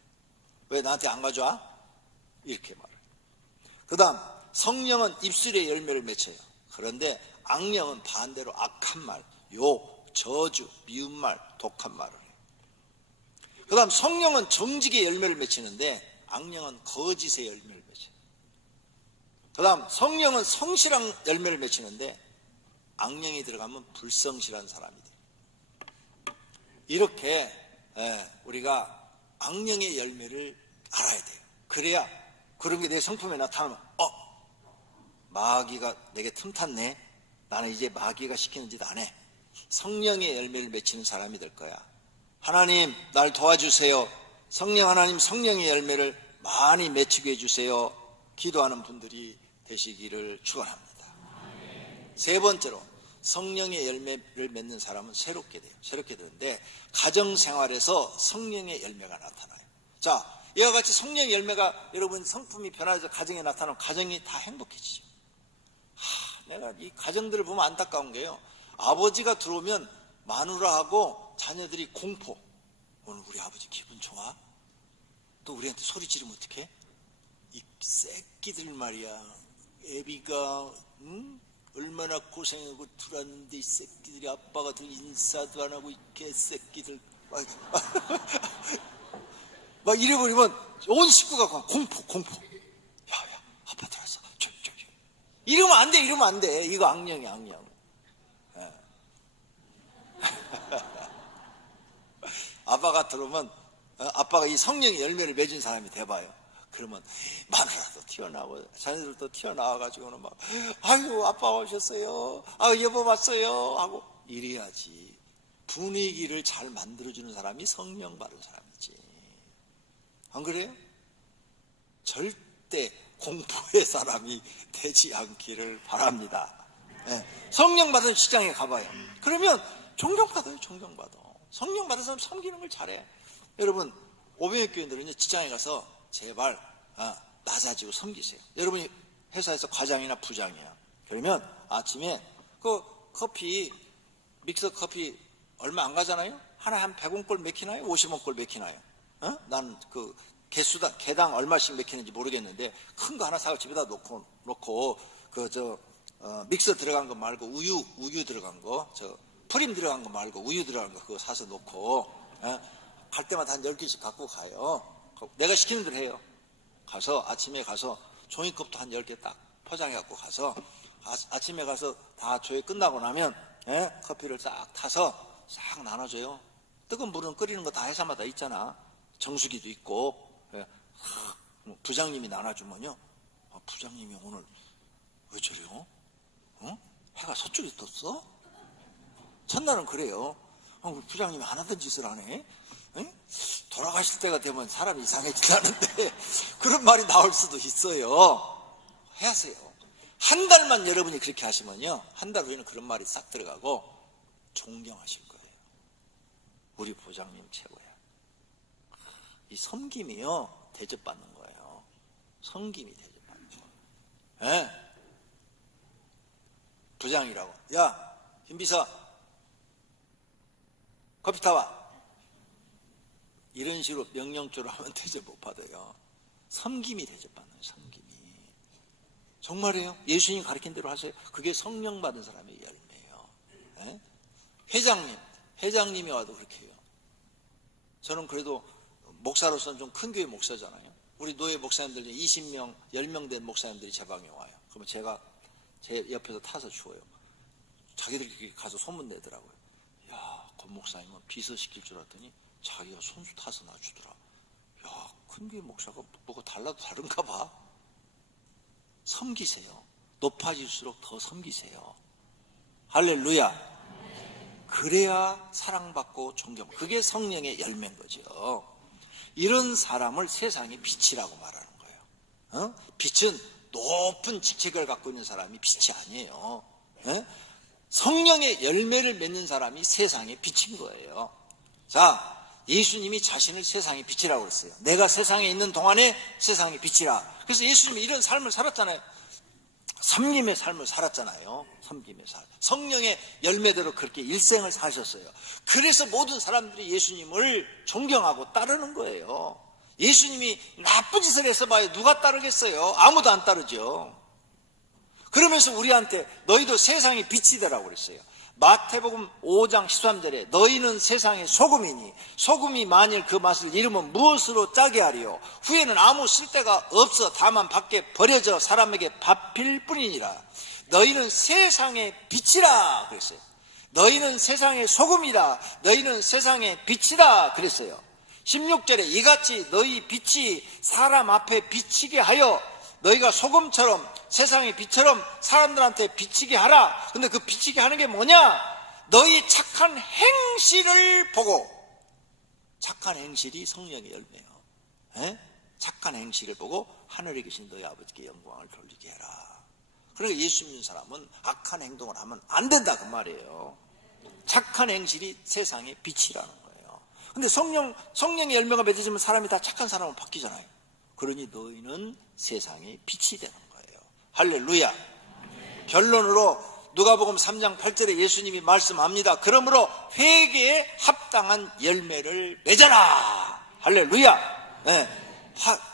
왜 나한테 안 가져와? 이렇게 말해요. 그 다음 성령은 입술의 열매를 맺혀요. 그런데 악령은 반대로 악한 말, 욕, 저주, 미운 말, 독한 말을 해요. 그 다음 성령은 정직의 열매를 맺히는데 악령은 거짓의 열매를 맺혀요. 그 다음 성령은 성실한 열매를 맺히는데 악령이 들어가면 불성실한 사람이 돼요. 이렇게 우리가 악령의 열매를 알아야 돼요. 그래야 그런 게 내 성품에 나타나면 마귀가 내게 틈탔네, 나는 이제 마귀가 시키는 짓 안 해, 성령의 열매를 맺히는 사람이 될 거야. 하나님 날 도와주세요. 성령 하나님, 성령의 열매를 많이 맺히게 해주세요. 기도하는 분들이 되시기를 축원합니다. 세 번째로 성령의 열매를 맺는 사람은 새롭게 돼요. 새롭게 되는데 가정생활에서 성령의 열매가 나타나요. 자, 이와 같이 성령의 열매가 여러분 성품이 변화해서 가정에 나타나면 가정이 다 행복해지죠. 내가 이 가정들을 보면 안타까운 게요, 아버지가 들어오면 마누라하고 자녀들이 공포. 오늘 우리 아버지 기분 좋아? 또 우리한테 소리 지르면 어떡해? 이 새끼들 말이야, 애비가 얼마나 고생하고 들어왔는데 이 새끼들이 아빠가 더 인사도 안 하고 이 개새끼들 막 이래버리면 온 식구가 공포. 야 아빠 들어왔어, 저기 이러면 안 돼, 이러면 안 돼. 이거 악령이야, 악령. 아빠가 들어오면 아빠가 이 성령의 열매를 맺은 사람이 돼봐요. 그러면 마누라도 튀어나오고 자녀들도 튀어나와가지고는 막 아유 아빠 오셨어요, 여보 왔어요 하고 이래야지. 분위기를 잘 만들어주는 사람이 성령 받은 사람이지. 안 그래요? 절대 공포의 사람이 되지 않기를 바랍니다. 성령 받은 시장에 가봐요. 그러면 존경받아요. 존경받아. 성령 받은 사람 섬기는 걸 잘해. 여러분 오병이어 교인들은 직장에 가서 제발 낮아지고 섬기세요. 여러분이 회사에서 과장이나 부장이야. 그러면 아침에 그 커피, 믹서 커피 얼마 안 가잖아요. 하나에 한 100원꼴 맥히나요? 50원꼴 맥히나요? 난 그 개당 얼마씩 맥히는지 모르겠는데 큰 거 하나 사고 집에다 놓고 믹서 들어간 거 말고 우유 들어간 거, 프림 들어간 거 말고 우유 들어간 거 그거 사서 놓고 갈 때마다 한 10개씩 갖고 가요. 내가 시키는 대로 해요. 가서 아침에 가서 종이컵도 한 10개 딱 포장해 갖고 가서 아침에 가서 다 조회 끝나고 나면 커피를 싹 타서 싹 나눠줘요. 뜨거운 물은 끓이는 거 다 회사마다 있잖아. 정수기도 있고. 부장님이 나눠주면요, 부장님이 오늘 왜 저래요? 해가 서쪽에 떴어? 첫날은 그래요. 우리 부장님이 안 하던 짓을 안 해? 돌아가실 때가 되면 사람이 이상해진다는데 그런 말이 나올 수도 있어요. 하세요. 한 달만 여러분이 그렇게 하시면요, 한 달 후에는 그런 말이 싹 들어가고 존경하실 거예요. 우리 부장님 최고야. 이 섬김이요, 대접받는 거예요. 섬김이 대접받는 거예요. 네? 부장이라고, 야 김비서 커피 타와, 이런 식으로 명령조로 하면 대접 못 받아요. 섬김이 대접받는 거예요. 섬김이. 정말이에요. 예수님 가르친 대로 하세요. 그게 성령 받은 사람의 열매예요. 네? 회장님이 와도 그렇게 해요. 저는 그래도 목사로서는 좀 큰 교회 목사잖아요. 우리 노예 목사님들 중에 20명, 10명 된 목사님들이 제 방에 와요. 그러면 제가 제 옆에서 타서 주워요. 자기들끼리 가서 소문내더라고요. 야, 권 목사님은 비서시킬 줄 알았더니 자기가 손수 타서 놔주더라. 야, 큰 교회 목사가 뭐가 달라도 다른가 봐. 섬기세요. 높아질수록 더 섬기세요. 할렐루야. 그래야 사랑받고 존경. 그게 성령의 열매인 거죠. 이런 사람을 세상의 빛이라고 말하는 거예요. 빛은 높은 직책을 갖고 있는 사람이 빛이 아니에요. 성령의 열매를 맺는 사람이 세상의 빛인 거예요. 자, 예수님이 자신을 세상의 빛이라고 그랬어요. 내가 세상에 있는 동안에 세상의 빛이라. 그래서 예수님이 이런 삶을 살았잖아요. 섬김의 삶을 살았잖아요. 섬김의 삶. 성령의 열매대로 그렇게 일생을 사셨어요. 그래서 모든 사람들이 예수님을 존경하고 따르는 거예요. 예수님이 나쁜 짓을 해서 봐요. 누가 따르겠어요? 아무도 안 따르죠. 그러면서 우리한테 너희도 세상의 빛이 되라고 그랬어요. 마태복음 5장 13절에 너희는 세상의 소금이니 소금이 만일 그 맛을 잃으면 무엇으로 짜게 하리요? 후에는 아무 쓸데가 없어 다만 밖에 버려져 사람에게 밥힐 뿐이니라. 너희는 세상의 빛이라 그랬어요. 너희는 세상의 소금이다. 너희는 세상의 빛이다 그랬어요. 16절에 이같이 너희 빛이 사람 앞에 비치게 하여 너희가 소금처럼 세상의 빛처럼 사람들한테 비치게 하라. 근데 그 비치게 하는 게 뭐냐? 너희 착한 행실을 보고. 착한 행실이 성령의 열매예요. 착한 행실을 보고 하늘에 계신 너희 아버지께 영광을 돌리게 해라. 그러니까 예수 믿는 사람은 악한 행동을 하면 안 된다 그 말이에요. 착한 행실이 세상의 빛이라는 거예요. 근데 성령의 열매가 맺어지면 사람이 다 착한 사람으로 바뀌잖아요. 그러니 너희는 세상의 빛이 되는 거예요. 할렐루야. 결론으로 누가복음 3장 8절에 예수님이 말씀합니다. 그러므로 회개에 합당한 열매를 맺어라. 할렐루야.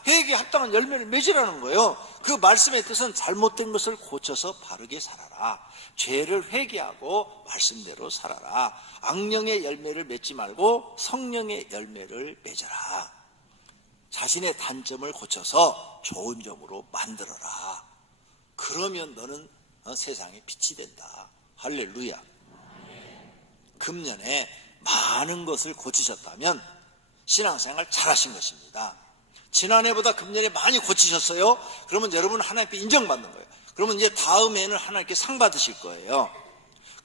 회개에 합당한 열매를 맺으라는 거예요. 그 말씀의 뜻은 잘못된 것을 고쳐서 바르게 살아라. 죄를 회개하고 말씀대로 살아라. 악령의 열매를 맺지 말고 성령의 열매를 맺어라. 자신의 단점을 고쳐서 좋은 점으로 만들어라. 그러면 너는 세상의 빛이 된다. 할렐루야. 금년에 많은 것을 고치셨다면 신앙생활 잘하신 것입니다. 지난해보다 금년에 많이 고치셨어요? 그러면 여러분은 하나님께 인정받는 거예요. 그러면 이제 다음에는 하나님께 상 받으실 거예요.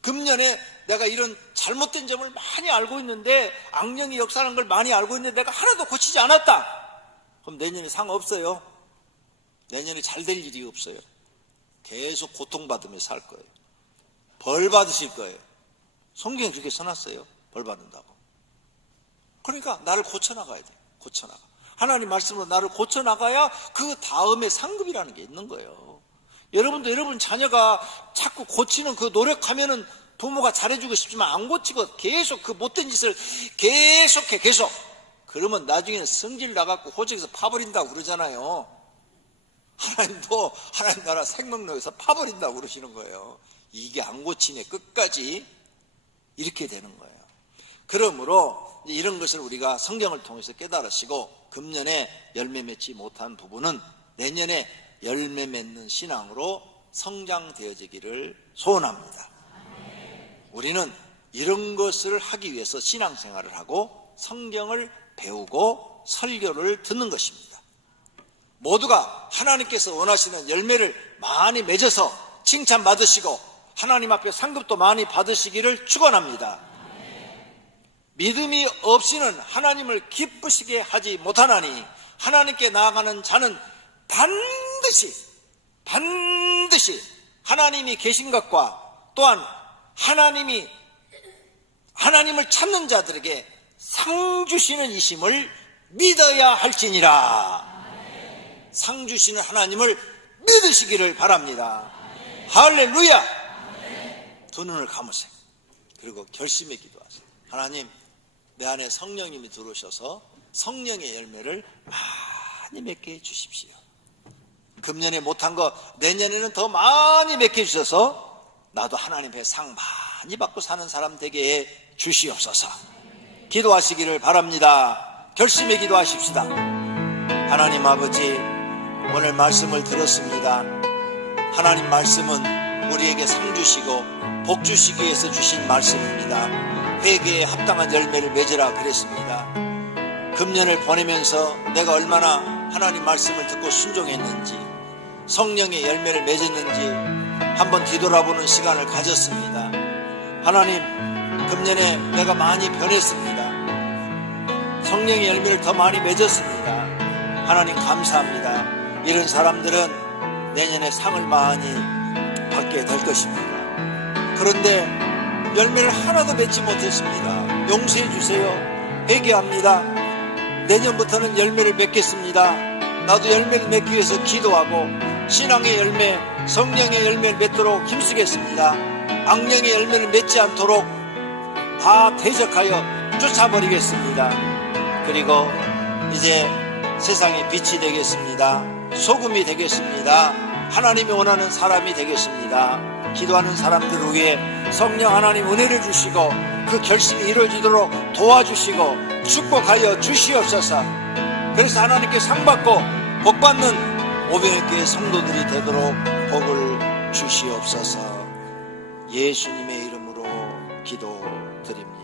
금년에 내가 이런 잘못된 점을 많이 알고 있는데 악령이 역사하는 걸 많이 알고 있는데 내가 하나도 고치지 않았다. 그럼 내년에 상 없어요. 내년에 잘 될 일이 없어요. 계속 고통받으며 살 거예요. 벌 받으실 거예요. 성경에 그렇게 써놨어요. 벌 받는다고. 그러니까 나를 고쳐나가야 돼요. 고쳐나가. 하나님 말씀으로 나를 고쳐나가야 그 다음에 상급이라는 게 있는 거예요. 여러분도 여러분 자녀가 자꾸 고치는 그 노력하면은 부모가 잘해주고 싶지만 안 고치고 계속 그 못된 짓을 계속해. 그러면 나중에는 성질 나갖고 호적에서 파버린다고 그러잖아요. 하나님도 하나님 나라 생명록에서 파버린다고 그러시는 거예요. 이게 안 고치네 끝까지 이렇게 되는 거예요. 그러므로 이런 것을 우리가 성경을 통해서 깨달으시고 금년에 열매 맺지 못한 부분은 내년에 열매 맺는 신앙으로 성장되어지기를 소원합니다. 우리는 이런 것을 하기 위해서 신앙생활을 하고 성경을 배우고 설교를 듣는 것입니다. 모두가 하나님께서 원하시는 열매를 많이 맺어서 칭찬받으시고 하나님 앞에 상급도 많이 받으시기를 축원합니다. 믿음이 없이는 하나님을 기쁘시게 하지 못하나니 하나님께 나아가는 자는 반드시 반드시 하나님이 계신 것과 또한 하나님을 찾는 자들에게 상 주시는 이심을 믿어야 할지니라. 상 주시는 하나님을 믿으시기를 바랍니다. 할렐루야. 두 눈을 감으세요. 그리고 결심의 기도하세요. 하나님, 내 안에 성령님이 들어오셔서 성령의 열매를 많이 맺게 해주십시오. 금년에 못한 거 내년에는 더 많이 맺게 해주셔서 나도 하나님의 상 많이 받고 사는 사람 되게 해 주시옵소서. 기도하시기를 바랍니다. 결심의 기도하십시다. 하나님 아버지, 오늘 말씀을 들었습니다. 하나님 말씀은 우리에게 상 주시고 복 주시기 위해서 주신 말씀입니다. 회개에 합당한 열매를 맺으라 그랬습니다. 금년을 보내면서 내가 얼마나 하나님 말씀을 듣고 순종했는지, 성령의 열매를 맺었는지 한번 뒤돌아보는 시간을 가졌습니다. 하나님, 금년에 내가 많이 변했습니다. 성령의 열매를 더 많이 맺었습니다. 하나님 감사합니다. 이런 사람들은 내년에 상을 많이 받게 될 것입니다. 그런데 열매를 하나도 맺지 못했습니다. 용서해 주세요. 회개합니다. 내년부터는 열매를 맺겠습니다. 나도 열매를 맺기 위해서 기도하고 신앙의 열매, 성령의 열매를 맺도록 힘쓰겠습니다. 악령의 열매를 맺지 않도록 다 대적하여 쫓아버리겠습니다. 그리고 이제 세상의 빛이 되겠습니다. 소금이 되겠습니다. 하나님이 원하는 사람이 되겠습니다. 기도하는 사람들을 위해 성령 하나님 은혜를 주시고 그 결심이 이루어지도록 도와주시고 축복하여 주시옵소서. 그래서 하나님께 상 받고 복 받는 오병이교회 성도들이 되도록 복을 주시옵소서. 예수님의 이름으로 기도드립니다.